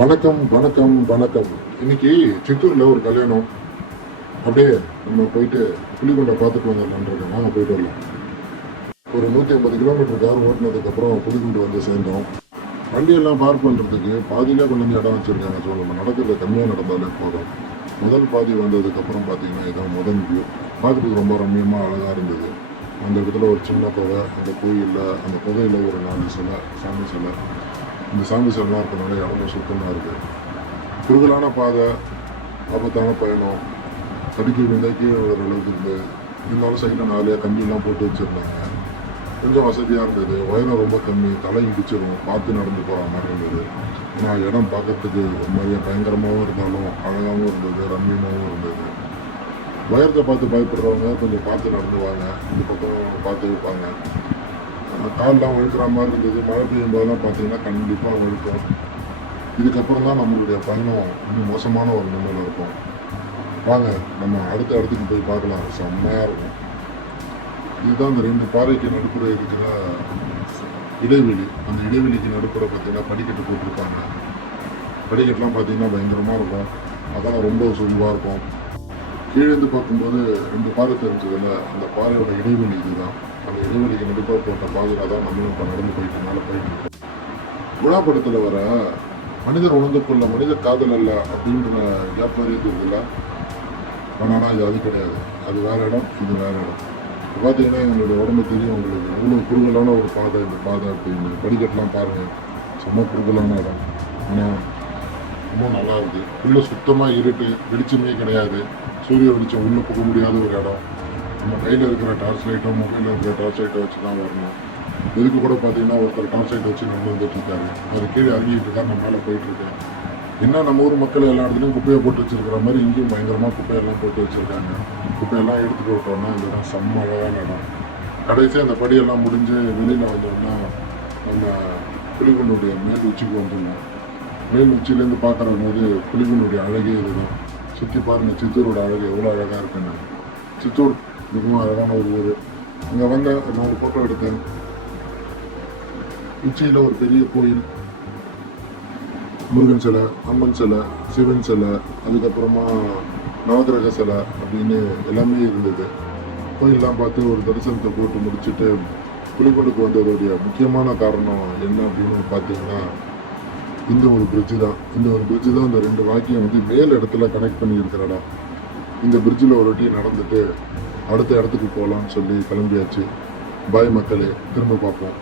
வணக்கம் வணக்கம் வணக்கம். இன்னைக்கு சித்தூர்ல ஒரு கல்யாணம். அப்படியே நம்ம போயிட்டு புலிகுண்டை பார்த்துட்டு வந்துடலான். வாங்க போயிட்டு வரலாம். ஒரு 150 கிலோமீட்டர் கார் ஓட்டினதுக்கு அப்புறம் புலிகுண்டு வந்து சேர்ந்தோம். வண்டியெல்லாம் பார்க் பண்றதுக்கு பாதியிலே கொண்டு வந்து இடம் வச்சிருக்காங்க. ஸோ நம்ம நடக்கிறது கம்மியாக நடந்தாலே போதும். முதல் பாதி வந்ததுக்கு அப்புறம் பார்த்தீங்கன்னா இதான் முதல் வியூ. பார்க்கறதுக்கு ரொம்ப ரம்மியமா அழகா இருந்தது. அந்த இடத்துல ஒரு சின்ன புகை, அந்த கோயிலில் அந்த புகையில் ஒரு 4 சிலை, சாமி சிலை. இந்த சாமி சிலைலாம் இருக்கிறனால இடமும் சுத்தமாக இருக்குது. குறுகலான பாதை, ஆபத்தான பயணம், தடுக்கி விழுந்தா கீழே விழுற அளவுக்கு இருந்தது. இருந்தாலும் சைடில் 4 கம்பியெல்லாம் போட்டு வச்சுருந்தாங்க. கொஞ்சம் வசதியாக இருந்தது. உயரம் ரொம்ப கம்மி, தலை இடிச்சிடும், பார்த்து நடந்து போகிற மாதிரி இருந்தது. ஆனால் இடம் பார்க்கறதுக்கு ரொம்ப பயங்கரமாகவும் இருந்தாலும் அழகாகவும் இருந்தது, ரம்மியமாகவும் இருந்தது. உயரத்தை பார்த்து பயப்படுறவங்க கொஞ்சம் பார்த்து நடந்துவாங்க, இந்த பக்கம் பார்த்து வைப்பாங்க. கால்லாம் வழுக்கிற மாதிரி இருந்தது. மழை பெய்யும் போதெல்லாம் பார்த்தீங்கன்னா கண்டிப்பாக வழுக்கும். இதுக்கப்புறம் தான் நம்மளுடைய பயணம் இன்னும் மோசமான ஒரு நிலையில் இருக்கும். வாங்க நம்ம அடுத்த இடத்துக்கு போய் பார்க்கலாம். செம்மையாக இருக்கும். இதுதான் இந்த 2 பாறைக்கு நடுப்புற இருக்கிற இடைவெளி. அந்த இடைவெளிக்கு நடுப்புற பார்த்தீங்கன்னா படிக்கட்டு போட்டிருப்பாங்க. படிக்கட்டுலாம் பார்த்தீங்கன்னா பயங்கரமாக இருக்கும். அதெல்லாம் ரொம்ப சுழிவாக இருக்கும். கீழேருந்து பார்க்கும்போது 2 பாறை தெரிஞ்சதில்ல, அந்த பாறையோட இடைவெளி இதுதான். அந்த இடைவெளிக்கு நடுப்பாக போட்ட பாதையில் தான் நம்மளும் இப்போ நடந்து போயிட்டு மேலே போயிட்டு இருக்கோம். குணா படத்தில் வர மனிதர் உணர்ந்து கொள்ள மனிதர் காதல் அல்ல அப்படின்ற கேப் மாதிரி இருக்குதுல்ல. ஆனால் இது அது கிடையாது. அது வேறு இடம், இது வேறு இடம். இப்போ பார்த்தீங்கன்னா எங்களுடைய உடம்பு தெரியும் உங்களுக்கு எவ்வளோ குறுகலான ஒரு பாதை இந்த பாதை அப்படின்னு. படிக்கட்டெலாம் பாருங்கள், செம்ம குறுகலான இடம். ஆனால் ரொம்ப நல்லா இருக்குது. உள்ளே சுத்தமாக இருட்டு, வெளிச்சமே கிடையாது. சூரிய வெளிச்சம் உள்ளே போக முடியாத ஒரு இடம். நம்ம கையில் இருக்கிற டார்ச் லைட்டோ மொபைலில் இருக்கிற டார்ச் லைட்டை வச்சு தான் வரணும். இதுக்கு கூட பார்த்தீங்கன்னா ஒருத்தர் டார்ச் லைட்டை வச்சு நம்ம வந்துட்டுருக்காரு. அவர் கீழே இறங்கிட்டு இருக்காரு, நம்ம மேலே போயிட்டுருக்கேன். என்ன நம்ம ஊர் மக்கள் எல்லா இடத்துலையும் குப்பையை போட்டு வச்சுருக்கிற மாதிரி இங்கேயும் பயங்கரமாக குப்பையெல்லாம் போட்டு வச்சுருக்காங்க. குப்பையெல்லாம் எடுத்துகிட்டு விட்டோம்னா இதெல்லாம் செம்ம அழகான இடம். கடைசியாக அந்த படியெல்லாம் முடிஞ்சு வெளியில் வந்தோம்னா நம்ம புலிகுண்டுடைய மேல் உச்சிக்கு வந்துடணும். மேல் உச்சியிலேருந்து பார்க்குற போது புலிகுண்டுடைய அழகே இதுதான். சுற்றி பாருங்கள், சித்தூரோட அழகு எவ்வளோ அழகாக இருக்குன்னு. சித்தூர் மிகவும் அழகான ஒரு ஊர். அங்கே வந்து 4 ஃபோட்டோ எடுத்தேன். உச்சியில் ஒரு பெரிய கோயில், முருகன் சிலை, அம்மன் சிலை, சிவன் சிலை, அதுக்கப்புறமா நவகிரக சிலை அப்படின்னு எல்லாமே இருந்தது. கோயிலெலாம் பார்த்து ஒரு தரிசனத்தை போட்டு முடிச்சுட்டு புலிகுண்டுக்கு வந்ததோடைய முக்கியமான காரணம் என்ன அப்படின்னு பார்த்தீங்கன்னா இந்த ஒரு பிரிட்ஜு தான். இந்த ஒரு பிரிட்ஜு தான் இந்த 2 வாக்கியம் வந்து மேல் இடத்துல கனெக்ட் பண்ணி இருக்கிற இடம். இந்த பிரிட்ஜில் ஒரு வாட்டி நடந்துட்டு அடுத்த இடத்துக்கு போகலான்னு சொல்லி கிளம்பியாச்சு. பாய் மக்களே, திரும்ப பார்ப்போம்.